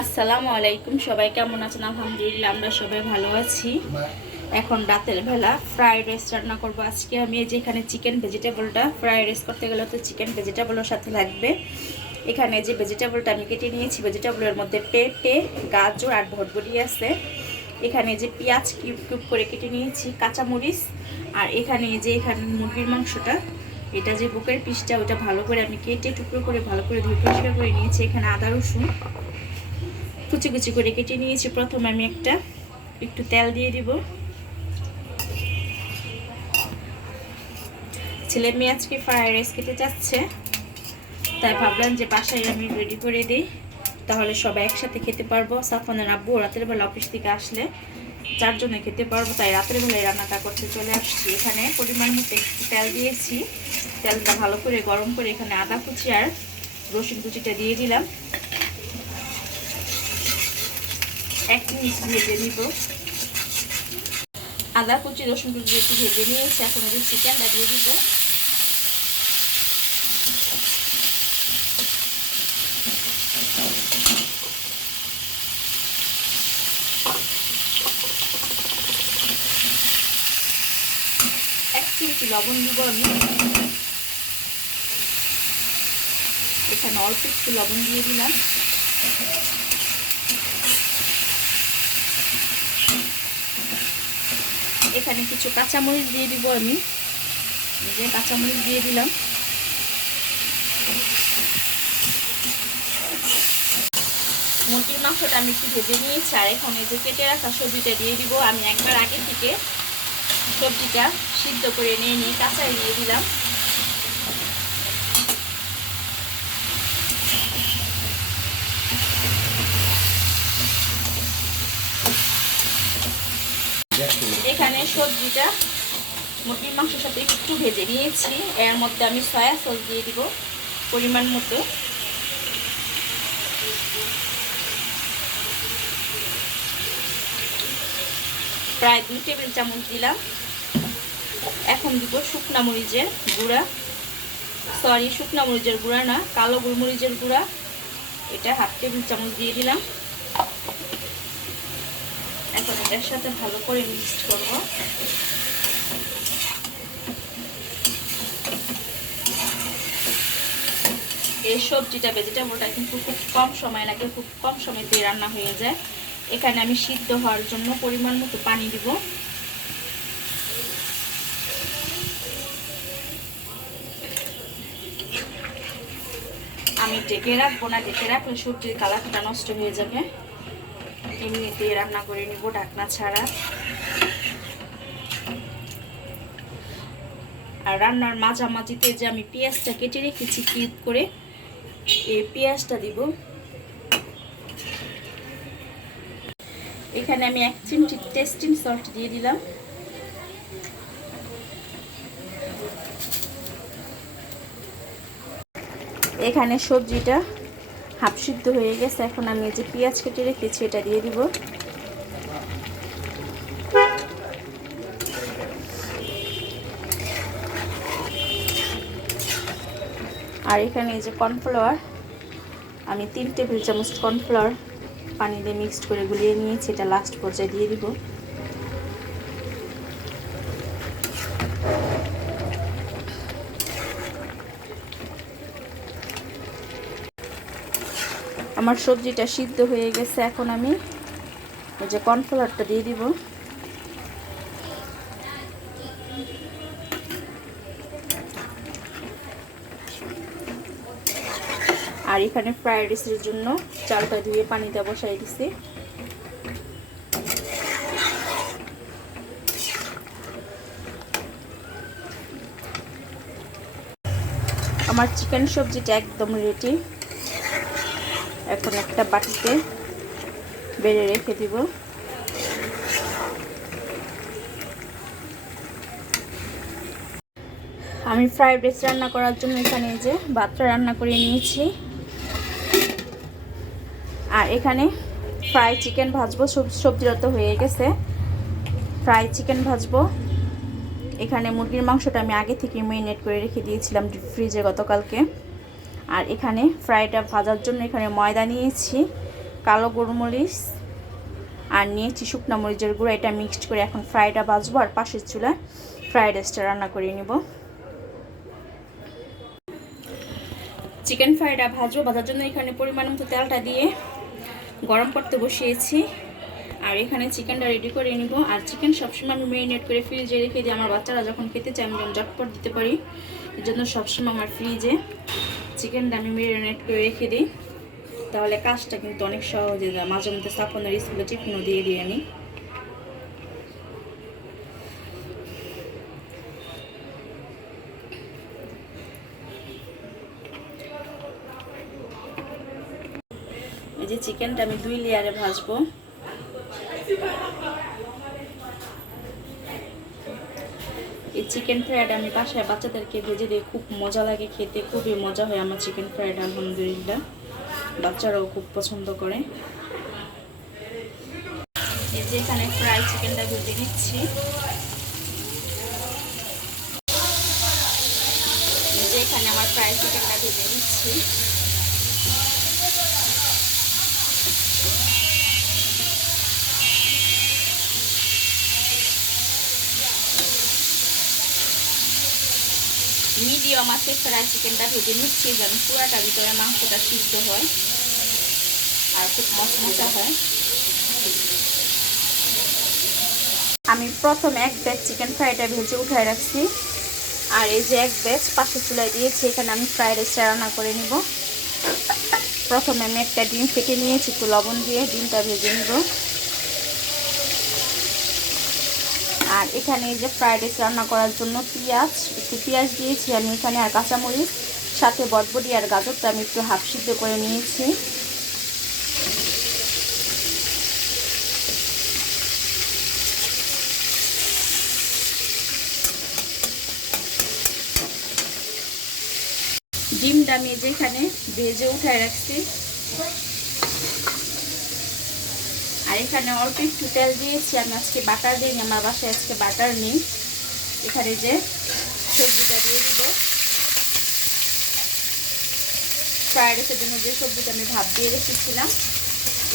আসসালামু আলাইকুম, সবাই কেমন আছেন? আলহামদুলিল্লাহ আমরা সবাই ভালো আছি। এখন রাতের বেলা ফ্রাইড রাইস রান্না করব আজকে আমি। যেখানে চিকেন ভেজিটেবলটা ফ্রাইড রাইস করতে গেলে তো চিকেন ভেজিটেবলের সাথে লাগবে। এখানে যে ভেজিটেবলটা আমি কেটে নিয়েছি, ভেজিটেবলের মধ্যে পেঁপে, গাজর আর ভটভটি আছে। এখানে যে পেঁয়াজ কিউব কিউব করে কেটে নিয়েছি, কাঁচামরিচ, আর এখানে মুরগির মাংসটা, এটা যে বুকের পিসটা, ওটা ভালো করে আমি কেটে টুকরো করে ভালো করে ধুয়ে পরিষ্কার করে নিয়েছি। এখানে আদা রসুন কুচি কুচি করে কেটে নিয়েছি। প্রথমে আমি একটু তেল দিয়ে দিব। ছেলে মেয়ে আজকে ফ্রাইড রাইস খেতে চাচ্ছে, তাই ভাবলাম যে বাসায় আমি রেডি করে দিই, তাহলে সবাই একসাথে খেতে পারবো। সাফওয়ানের আব্বু রাতের বেলা অফিস থেকে আসলে চারজনে খেতে পারবো, তাই রাতের বেলায় রান্নাটা করতে চলে আসছি। এখানে পরিমাণ মতো একটু তেল দিয়েছি। তেলটা ভালো করে গরম করে এখানে আদা কুচি আর রসুন কুচিটা দিয়ে দিলাম। 1 মিনিট ভেজে নিব। আদা কুচি রসুন কুচি একটু ভেজে নিয়েছি। এখন আমি চিকেনটা দিয়ে দিব। এক চিমটি লবণ দিব আমি। এখানে অল্প একটু লবণ দিয়ে দিলাম। এখানে কিছু কাঁচামরিচ দিয়ে দিব আমি। যে কাঁচামরিচ দিয়ে দিলাম। মুরগির মাংসটা আমি একটু ভেজে নিয়েছি, আর এখন এই যে কেটে রাখা সবজিটা দিয়ে দিব। আমি একবার আগে থেকে সবজিটা সিদ্ধ করে নিয়ে কাঁচাই দিয়ে দিলাম। এখানে সবজিটা মুরগির মাংসের সাথে একটু ভেজে নিয়েছি। এর মধ্যে আমি সয়া সস দিয়ে দিব পরিমাণ মতো। প্রায় 2 টেবিল চামচ দিলাম। এখন দিব শুকনা মরিচের গুঁড়া, শুকনা মরিচের গুঁড়া না, কালো গোলমরিচের গুঁড়া, এটা 1/2 টেবিল চামচ দিয়ে দিলাম। এখন এটার সাথে ভালো করে মিক্সড করব। এই সবজিটা ভেজিটেবলটা কিন্তু খুব কম সময় লাগে, খুব কম সময়তে রান্না হয়ে যায়। এখানে আমি সিদ্ধ হওয়ার জন্য পরিমাণ মতো পানি দিব। আমি ঢেকে রাখবো না, ঢেকে রাখলে সবজির কালারটা নষ্ট হয়ে যাবে। এমনিতে রান্না করে নিব ঢাকনা ছাড়া। আর রান্নার মাঝামাঝিতে যে আমি পেঁয়াজটা কেটে রেখেছি কিউব করে, এই পেঁয়াজটা দিব। এখানে আমি 1 চিমটি টেস্টিং সল্ট দিয়ে দিলাম। এখানে সবজিটা হাফ সিদ্ধ হয়ে গেছে। এখন আমি যে পেঁয়াজ কেটে রেখেছি এটা দিয়ে দিব। আর এখানে এই যে কর্নফ্লাওয়ার, আমি 3 টেবিল চামচ কর্নফ্লাওয়ার পানি দিয়ে মিক্সড করে গুলিয়ে নিয়েছি, এটা লাস্ট পর্যায়ে দিয়ে দিব। আমার সবজিটা সিদ্ধ হয়ে গেছে। এখন আমি এই যে কর্নফ্লাওয়ারটা দিয়ে দিব। আর এখানে ফ্রাইড রাইসের জন্য চালটা ধুয়ে পানিতে বসাই দিছি। আমার চিকেন সবজিটা একদম রেডি। এখন একটা বাটিতে বেড়ে রেখে দিব। আমি ফ্রাইড রাইস রান্না করার জন্য এখানে যে ভাতটা রান্না করে নিয়েছি, আর এখানে ফ্রাই চিকেন ভাজবো। সবজিটা তো হয়ে গেছে, ফ্রাই চিকেন ভাজবো। এখানে মুরগির মাংসটা আমি আগে থেকে ম্যারিনেট করে রেখে দিয়েছিলাম ফ্রিজে গতকালকে। আর এখানে ফ্রাইটা ভাজার জন্য এখানে ময়দা নিয়েছি, কালো গোলমরিচ আর নিয়েছি শুকনো মরিচের গুঁড়ো। এটা মিক্সড করে এখন ফ্রাইটা ভাজবো আর পাশের চুলায় ফ্রাইড রাইসটা রান্না করে নিব। চিকেন ফ্রাইটা ভাজবো, ভাজার জন্য এখানে পরিমাণ মতো তেলটা দিয়ে গরম করতে বসিয়েছি। আর এখানে চিকেনটা রেডি করে নিব। আর চিকেন সবসময় আমি ম্যারিনেট করে ফ্রিজে রেখে দিই, আমার বাচ্চারা যখন খেতে চায় আমি যেন ঝটপট দিতে পারি, এর জন্য সবসময় আমার ফ্রিজে চিকেনটা আমি ম্যারিনেট করে রেখে দিই, তাহলে কাজটা কিন্তু অনেক সহজ হয়ে যায়। মাঝে মধ্যে সাফনের স্কুলে টিফিনও দিয়ে দিই আমি। এই যে চিকেনটা আমি 2 লেয়ারে ভাজবো। এই চিকেন ফ্রাইড আমি বাসায় বাচ্চাদেরকে ভেজে দিই, খুব মজা লাগে খেতে, খুবই মজা হয় আমার চিকেন ফ্রাইড আলহামদুলিল্লাহ, বাচ্চারাও খুব পছন্দ করে। এই যে এখানে ফ্রাই চিকেনটা ভেজে দিচ্ছি। এই যে এখানে আমার ফ্রাই চিকেনটা ভেজে দিচ্ছি। মিডিয়াম আছে ফ্রাই চিকেনটা ভেজে নিচ্ছি যেন পুরাটা ভিতরে মাংসটা সিদ্ধ হয় আর খুব মচমচা হয়। আমি প্রথম এক ব্যাচ চিকেন ফ্রাইটা ভেজে উঠায় রাখছি, আর এই যে এক ব্যাচ পাশে চুলায় দিয়েছি। এখানে আমি ফ্রাইড রাইসটা রান্না করে নিব। প্রথমে আমি একটা ডিম ফেটে নিয়েছি, একটু লবণ দিয়ে ডিমটা ভেজে নিব। আর এখানে এই যে ফ্রাইড রাইস রান্না করার জন্য একটু পেঁয়াজ দিয়েছি আমি এখানে, আর কাঁচামরিচ, সাথে বটবটি আর গাজরটা আমি একটু হাফ সিদ্ধ করে নিয়েছি। ডিমটা আমি যেখানে ভেজে উঠায় রাখছি। আর এখানে অল্প একটু তেল দিয়েছি, আমি আজকে বাটার দিইনি, আমার বাসায় আজকে বাটার নেই। এখানে যে সবজিটা দিয়ে দিব, ফ্রাইড রাইসের জন্য যে সবজিটা আমি ভাপ দিয়ে রেখেছিলাম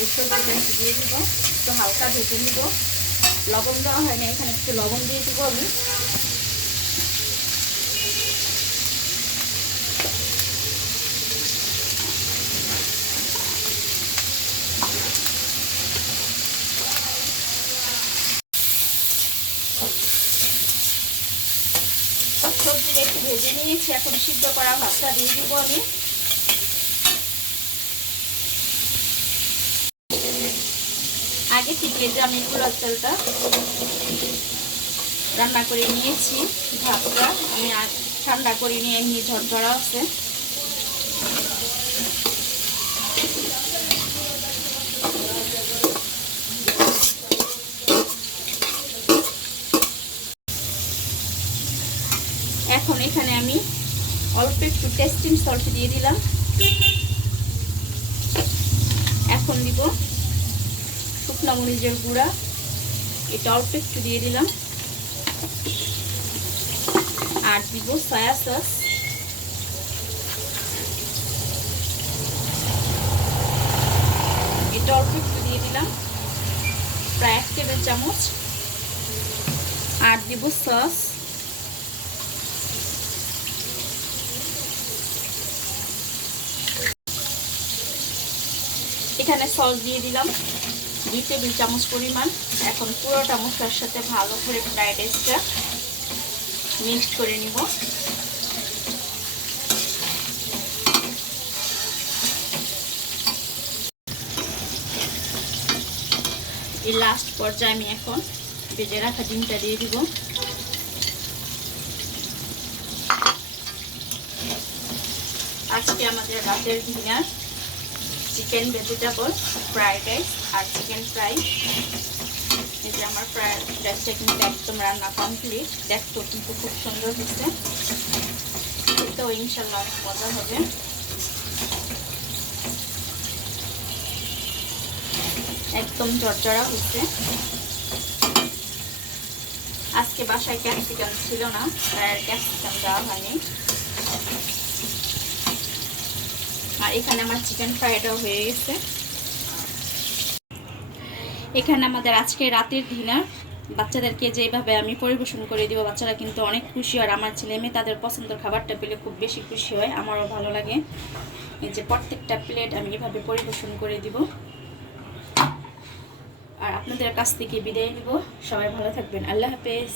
এই সবজিটা একটু দিয়ে দিব, একটু হালকা ভেজে নিব। লবণ দেওয়া হয় না, এখানে একটু লবণ দিয়ে দিব আমি। সবজিটা একটু ভেজে নিয়েছি, এখন সিদ্ধ করা ভাতটা দিয়ে দিব আমি। আগে থেকে যে আমি পোলার চালটা রান্না করে নিয়েছি, ভাতটা আমি ঠান্ডা করে নিয়ে এমনি ঝরঝরা আছে। এখন এখানে আমি অল্প একটু টেস্টিং সল্ট দিয়ে দিলাম। এখন দিব শুকনো মরিচের গুঁড়া, এটা অল্প একটু দিয়ে দিলাম। আর দিব সয়া সস, এটা অল্প একটু দিয়ে দিলাম, প্রায় 1 টেবিল চামচ। আর দিব সস, এখানে সস দিয়ে দিলাম 2 টেবিল চামচ পরিমাণ। এখন পুরোটা মশলার সাথে ভালো করে ফ্রাইড রাইসটা মিক্সড করে নিব। এই লাস্ট পর্যায়ে আমি এখন ভেজে রাখা ডিমটা দিয়ে দিব। আজকে আমাদের রাতের dinner chicken vegetable fried rice আর চিকেন ফ্রাই। এই যে আমার ফ্রাইড রাইসটা কিন্তু একদম রান্না কমপ্লিট, দেখতেও কিন্তু খুব সুন্দর হয়েছে, খেতেও ইনশাল্লাহ অনেক মজা হবে। একদম ঝরঝরা হচ্ছে। আজকে বাসায় ক্যাপসিকাম ছিল না, তাই আর ক্যাপসিকাম দেওয়া হয়নি। আর এখানে আমার চিকেন ফ্রাইডও হয়ে গেছে। এখানে আমাদের আজকে রাতের ডিনার। বাচ্চাদেরকে যেভাবে আমি পরিবেশন করে দিব, বাচ্চারা কিন্তু অনেক খুশি হয়। আমার ছেলে মেয়ে তাদের পছন্দের খাবারটা পেলে খুব বেশি খুশি হয়, আমারও ভালো লাগে। এই যে প্রত্যেকটা প্লেট আমি এভাবে পরিবেশন করে দিব। আর আপনাদের কাছ থেকে বিদায় দিব। সবাই ভালো থাকবেন। আল্লাহ হাফেজ।